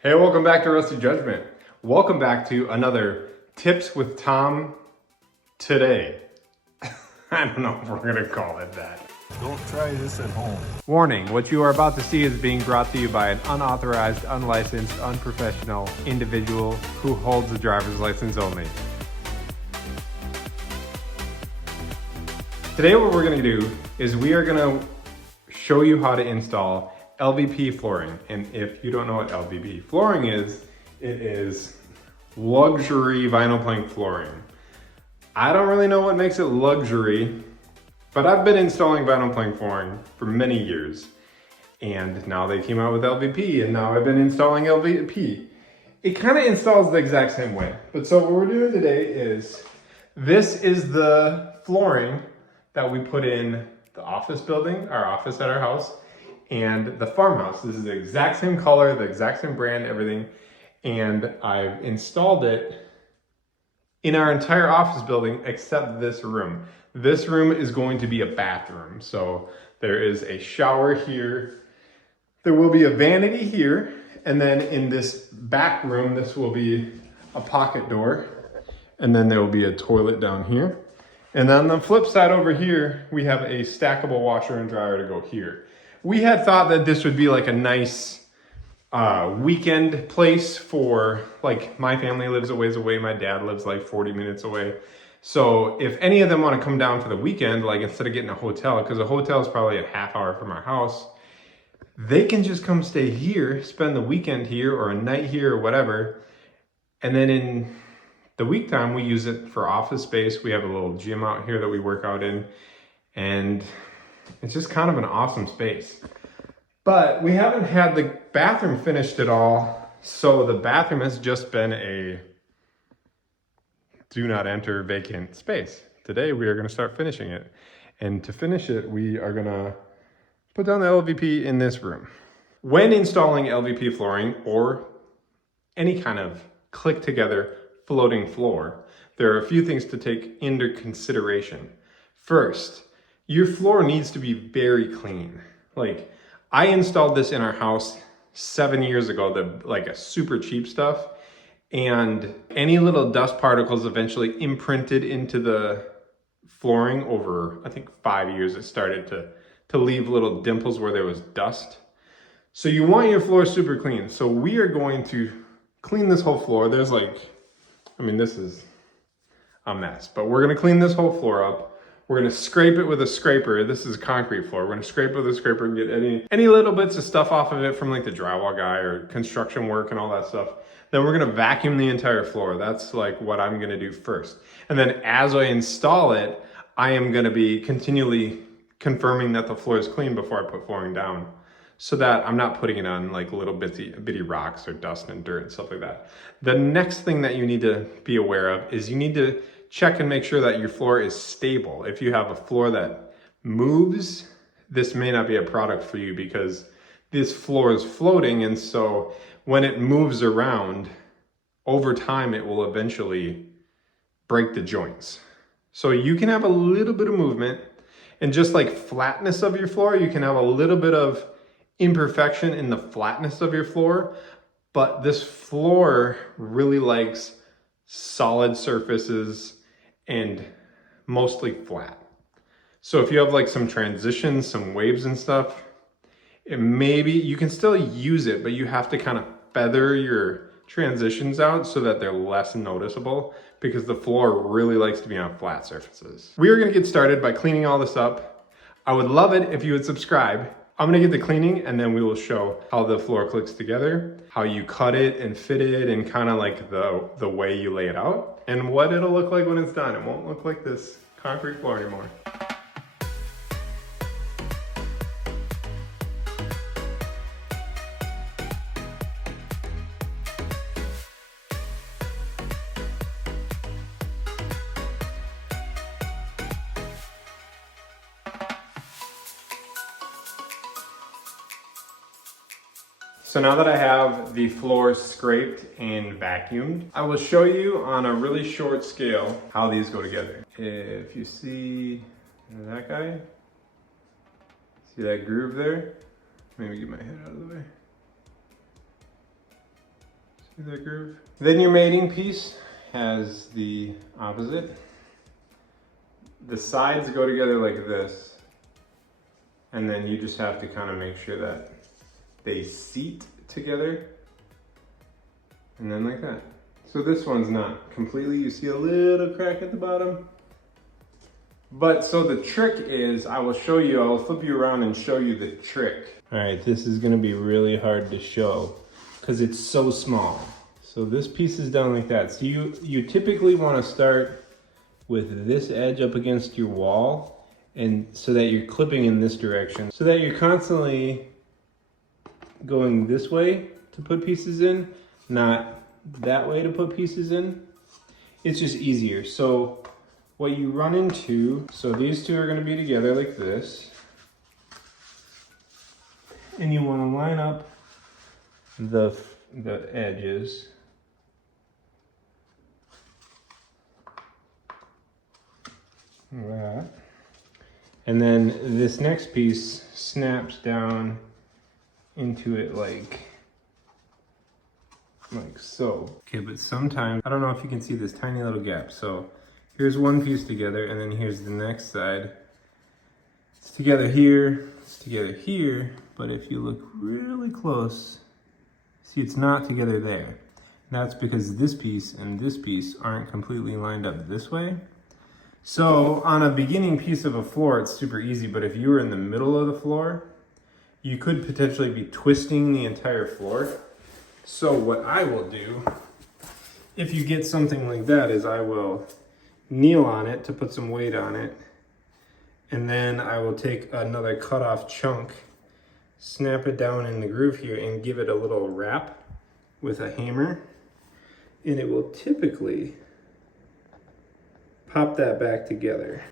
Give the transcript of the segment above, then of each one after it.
Hey, welcome back to Rusty Judgment. Welcome back to another Tips with Tom today. I don't know if we're gonna call it that. Don't try this at home. Warning, what you are about to see is being brought to you by an unauthorized, unlicensed, unprofessional individual who holds a driver's license only. Today what we're gonna do is we are gonna show you how to install LVP flooring. And if you don't know what LVP flooring is, it is luxury vinyl plank flooring. I don't really know what makes it luxury, but I've been installing vinyl plank flooring for many years. And now they came out with LVP, and now I've been installing LVP. It kind of installs the exact same way. But so what we're doing today is, this is the flooring that we put in the office building, our office at our house, and the farmhouse. This is the exact same color, the exact same brand, everything. And I've installed it in our entire office building except this room. This room is going to be a bathroom. So there is a shower here. There will be a vanity here. And then in this back room, this will be a pocket door. And then there will be a toilet down here. And then on the flip side over here, we have a stackable washer and dryer to go here. We had thought that this would be like a nice weekend place for, like, my family lives a ways away. My dad lives like 40 minutes away. So if any of them want to come down for the weekend, like instead of getting a hotel, because a hotel is probably a half hour from our house, they can just come stay here, spend the weekend here or a night here or whatever. And then in the week time, we use it for office space. We have a little gym out here that we work out in, and it's just kind of an awesome space. But we haven't had the bathroom finished at all. So the bathroom has just been a do not enter vacant space. Today we are gonna start finishing it. And to finish it, we are gonna put down the LVP in this room. When installing LVP flooring or any kind of click together floating floor, there are a few things to take into consideration. First, your floor needs to be very clean. Like, I installed this in our house 7 years ago, like a super cheap stuff, and any little dust particles eventually imprinted into the flooring over, I think 5 years, it started to leave little dimples where there was dust. So you want your floor super clean. So we are going to clean this whole floor. There's like, I mean, this is a mess, but we're gonna clean this whole floor up. We're gonna scrape it with a scraper. This is a concrete floor. We're gonna scrape it with a scraper and get any little bits of stuff off of it from like the drywall guy or construction work and all that stuff. Then we're gonna vacuum the entire floor. That's like what I'm gonna do first. And then as I install it, I am gonna be continually confirming that the floor is clean before I put flooring down, so that I'm not putting it on like little bitty rocks or dust and dirt and stuff like that. The next thing that you need to be aware of is you need to check and make sure that your floor is stable. If you have a floor that moves, this may not be a product for you, because this floor is floating, and so when it moves around, over time it will eventually break the joints. So you can have a little bit of movement, and just like flatness of your floor, you can have a little bit of imperfection in the flatness of your floor, but this floor really likes solid surfaces and mostly flat. So if you have like some transitions, some waves and stuff, you can still use it, but you have to kind of feather your transitions out so that they're less noticeable, because the floor really likes to be on flat surfaces. We are gonna get started by cleaning all this up. I would love it if you would subscribe. I'm gonna get the cleaning, and then we will show how the floor clicks together, how you cut it and fit it, and kind of like the way you lay it out, and what it'll look like when it's done. It won't look like this concrete floor anymore. So now that I have the floor scraped and vacuumed, I will show you on a really short scale how these go together. If you see that guy, see that groove there? Maybe get my head out of the way. See that groove? Then your mating piece has the opposite. The sides go together like this, and then you just have to kind of make sure that they seat together, and then like that. So this one's not completely, you see a little crack at the bottom. But so the trick is, I will flip you around and show you the trick. All right, this is gonna be really hard to show because it's so small. So this piece is done like that. So you typically wanna start with this edge up against your wall, and so that you're clipping in this direction, so that you're constantly going this way to put pieces in, not that way to put pieces in. It's just easier. So what you run into, so these two are going to be together like this, and you want to line up the edges. Like that. And then this next piece snaps down into it like so. Okay, but sometimes, I don't know if you can see this tiny little gap. So here's one piece together, and then here's the next side. It's together here, it's together here, but if you look really close, see it's not together there. And that's because this piece and this piece aren't completely lined up this way. So on a beginning piece of a floor, it's super easy, but if you were in the middle of the floor, you could potentially be twisting the entire floor. So what I will do, if you get something like that, is I will kneel on it to put some weight on it, and then I will take another cut off chunk, snap it down in the groove here, and give it a little wrap with a hammer, and it will typically pop that back together.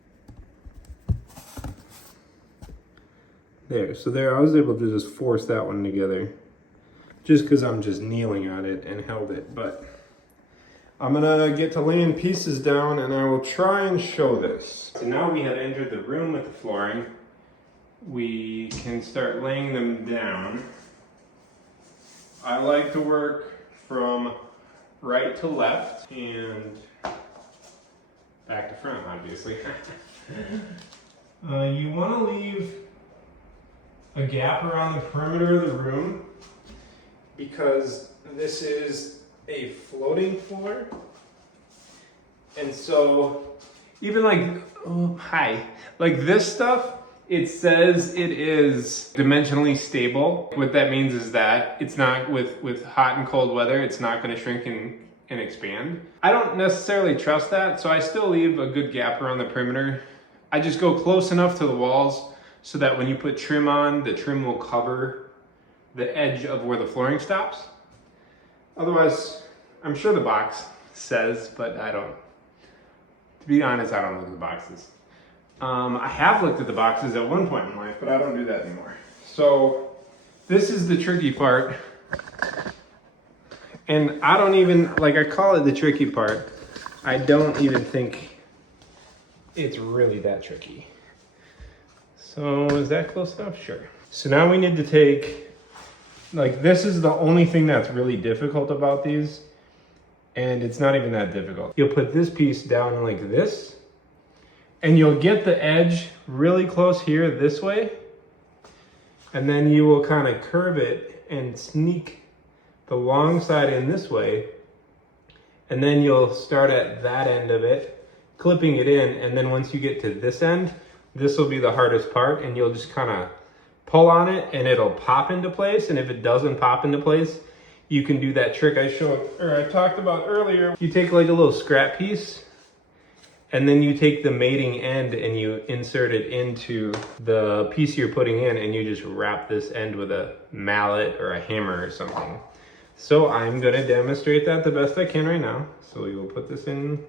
There, so there I was able to just force that one together, just because I'm just kneeling on it and held it. But I'm gonna get to laying pieces down, and I will try and show this. So now we have entered the room with the flooring. We can start laying them down. I like to work from right to left and back to front, obviously. You want to leave a gap around the perimeter of the room because this is a floating floor. And so even like this stuff, it says it is dimensionally stable. What that means is that it's not, with hot and cold weather, it's not going to shrink and expand. I don't necessarily trust that, so I still leave a good gap around the perimeter. I just go close enough to the walls so that when you put trim on, the trim will cover the edge of where the flooring stops. Otherwise, I'm sure the box says, but I don't. To be honest, I don't look at the boxes. I have looked at the boxes at one point in life, but I don't do that anymore. So this is the tricky part. And I don't even, I call it the tricky part. I don't even think it's really that tricky. So is that close enough? Sure. So now we need to take, this is the only thing that's really difficult about these. And it's not even that difficult. You'll put this piece down like this, and you'll get the edge really close here this way. And then you will kind of curve it and sneak the long side in this way, and then you'll start at that end of it, clipping it in, and then once you get to this end, this will be the hardest part, and you'll just kind of pull on it and it'll pop into place. And if it doesn't pop into place, you can do that trick I talked about earlier. You take like a little scrap piece, and then you take the mating end and you insert it into the piece you're putting in, and you just wrap this end with a mallet or a hammer or something. So I'm gonna demonstrate that the best I can right now. So we will put this in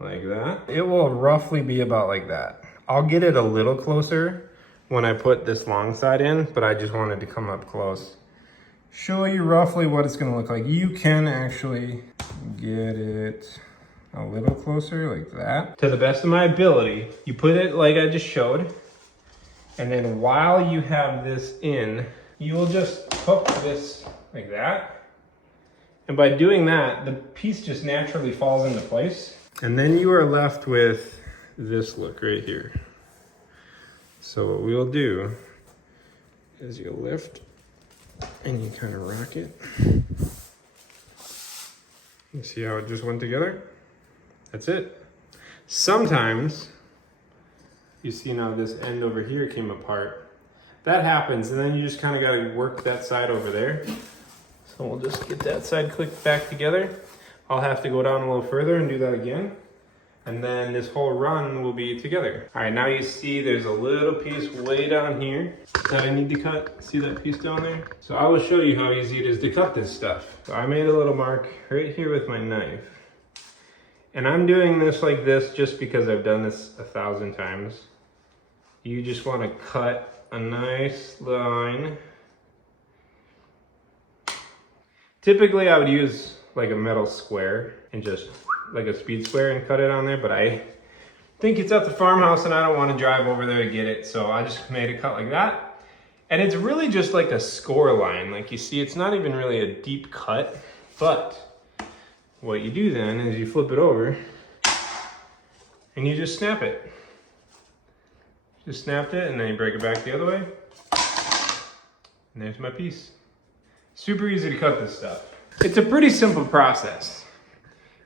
like that. It will roughly be about like that. I'll get it a little closer when I put this long side in, but I just wanted to come up close. Show you roughly what it's gonna look like. You can actually get it a little closer like that. To the best of my ability, you put it like I just showed, and then while you have this in, you will just hook this like that, And by doing that, the piece just naturally falls into place. And then you are left with this look right here. So what we'll do is you lift and you kind of rock it. You see how it just went together? That's it. Sometimes you see now this end over here came apart. That happens, and then you just kind of got to work that side over there. So we'll just get that side clicked back together. I'll have to go down a little further and do that again. And then this whole run will be together. All right, now you see there's a little piece way down here that I need to cut. See that piece down there? So I will show you how easy it is to cut this stuff. So I made a little mark right here with my knife. And I'm doing this like this just because I've done this 1,000 times. You just want to cut a nice line. Typically I would use like a metal square and just like a speed square and cut it on there, but I think it's at the farmhouse and I don't want to drive over there to get it, so I just made a cut like that. And it's really just like a score line. Like you see, it's not even really a deep cut, but what you do then is you flip it over and you just snap it. Just snapped it and then you break it back the other way. And there's my piece. Super easy to cut this stuff. It's a pretty simple process.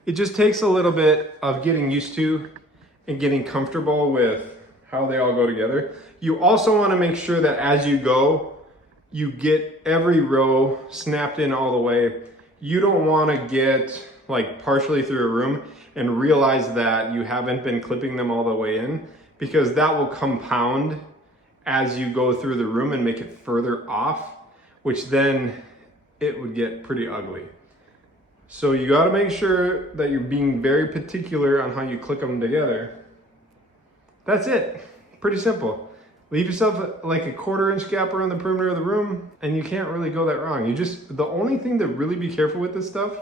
It just takes a little bit of getting used to and getting comfortable with how they all go together. You also want to make sure that as you go, you get every row snapped in all the way. You don't want to get like partially through a room and realize that you haven't been clipping them all the way in, because that will compound as you go through the room and make it further off, which then it would get pretty ugly. So you got to make sure that you're being very particular on how you click them together. That's it. Pretty simple. Leave yourself like a 1/4 inch gap around the perimeter of the room and you can't really go that wrong. The only thing to really be careful with this stuff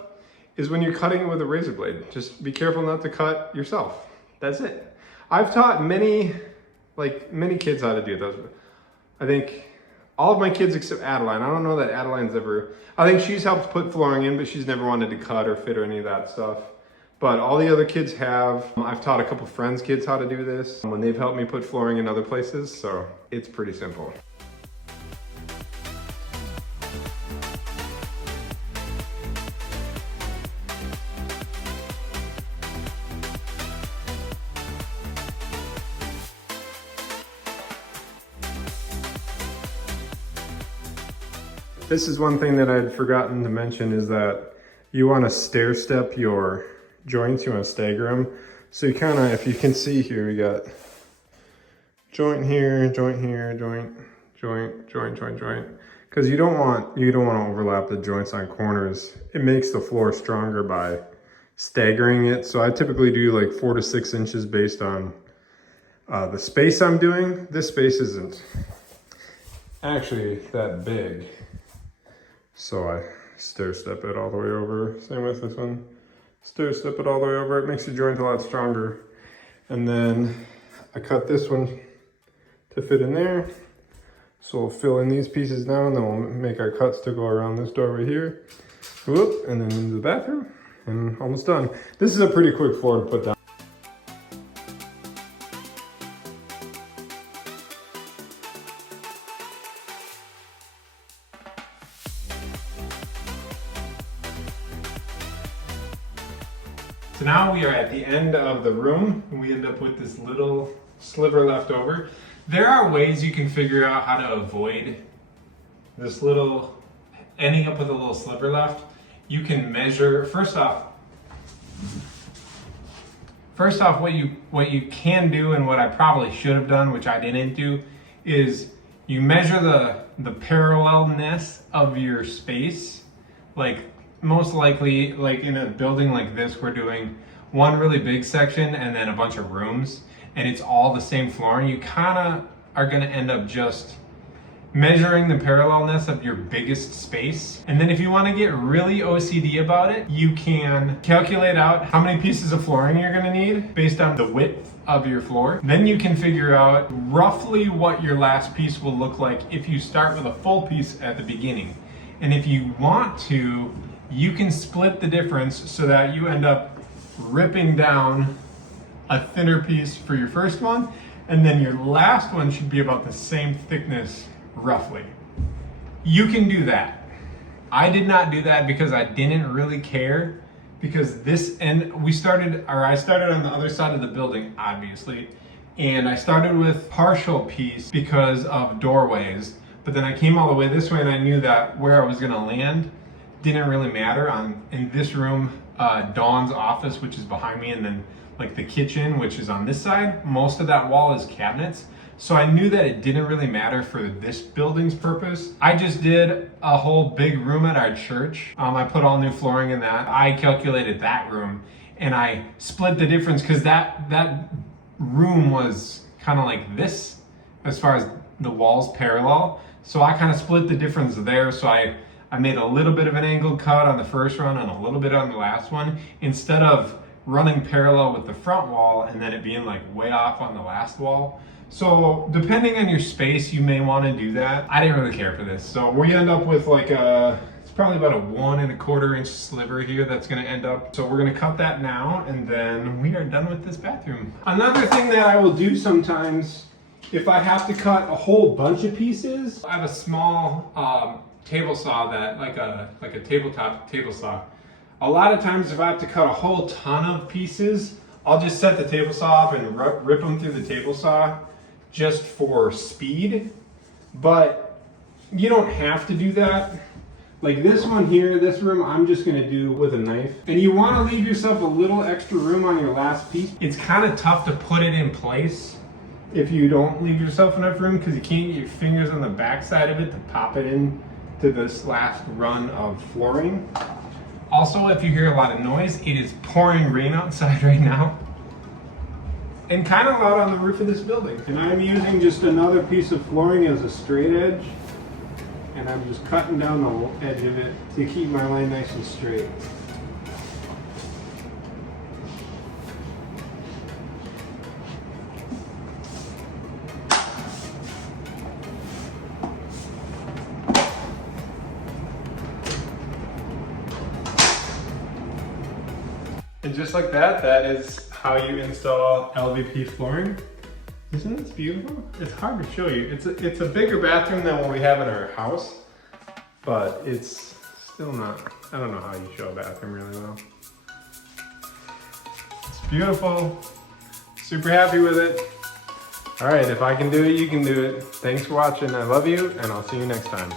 is when you're cutting it with a razor blade. Just be careful not to cut yourself. That's it. I've taught many kids how to do those. I think all of my kids except Adeline. I don't know that Adeline's ever, I think she's helped put flooring in, but she's never wanted to cut or fit or any of that stuff. But all the other kids have. I've taught a couple friends' kids how to do this when they've helped me put flooring in other places, so it's pretty simple. This is one thing that I'd forgotten to mention, is that you want to stair step your joints. You want to stagger them. So you kind of, if you can see here, we got joint here, joint here, joint, joint, joint, joint, joint. Because you don't want to overlap the joints on corners. It makes the floor stronger by staggering it. So I typically do like 4 to 6 inches based on the space I'm doing. This space isn't actually that big. So I stair step it all the way over. Same with this one. Stair step it all the way over. It makes the joint a lot stronger. And then I cut this one to fit in there. So we'll fill in these pieces now, and then we'll make our cuts to go around this doorway here. Whoop, and then into the bathroom, and almost done. This is a pretty quick floor to put down. So now we are at the end of the room, and we end up with this little sliver left over. There are ways you can figure out how to avoid this little, ending up with a little sliver left. You can measure, first off, what you can do, and what I probably should have done, which I didn't do, is you measure the parallelness of your space. Like, most likely, like in a building like this, we're doing one really big section and then a bunch of rooms, and it's all the same flooring. You kind of are going to end up just measuring the parallelness of your biggest space. And then if you want to get really OCD about it, you can calculate out how many pieces of flooring you're going to need based on the width of your floor. Then you can figure out roughly what your last piece will look like if you start with a full piece at the beginning. And if you want to you can split the difference so that you end up ripping down a thinner piece for your first one, and then your last one should be about the same thickness roughly. You can do that. I did not do that because I didn't really care, because I started on the other side of the building, obviously, and I started with partial piece because of doorways, but then I came all the way this way and I knew that where I was gonna land didn't really matter. In this room, Dawn's office, which is behind me, and then like the kitchen, which is on this side, most of that wall is cabinets. So I knew that it didn't really matter for this building's purpose. I just did a whole big room at our church. I put all new flooring in that. I calculated that room and I split the difference because that room was kind of like this as far as the walls parallel. So I kind of split the difference there. So I made a little bit of an angled cut on the first run and a little bit on the last one, instead of running parallel with the front wall and then it being like way off on the last wall. So depending on your space, you may want to do that. I didn't really care for this. So we end up with like it's probably about a 1 1/4 inch sliver here that's going to end up. So we're going to cut that now, and then we are done with this bathroom. Another thing that I will do sometimes, if I have to cut a whole bunch of pieces, I have a small table saw that like a tabletop table saw. A lot of times if I have to cut a whole ton of pieces, I'll just set the table saw up and rip them through the table saw just for speed. But you don't have to do that. Like this one here, this room, I'm just gonna do with a knife. And you wanna leave yourself a little extra room on your last piece. It's kind of tough to put it in place if you don't leave yourself enough room, because you can't get your fingers on the back side of it to pop it in to this last run of flooring. Also, if you hear a lot of noise, it is pouring rain outside right now. And kind of loud on the roof of this building. And I'm using just another piece of flooring as a straight edge. And I'm just cutting down the edge of it to keep my line nice and straight. And just like that, that is how you install LVP flooring. Isn't this beautiful? It's hard to show you. It's a bigger bathroom than what we have in our house, but it's still not, I don't know how you show a bathroom really well. It's beautiful. Super happy with it. All right, if I can do it, you can do it. Thanks for watching. I love you, and I'll see you next time.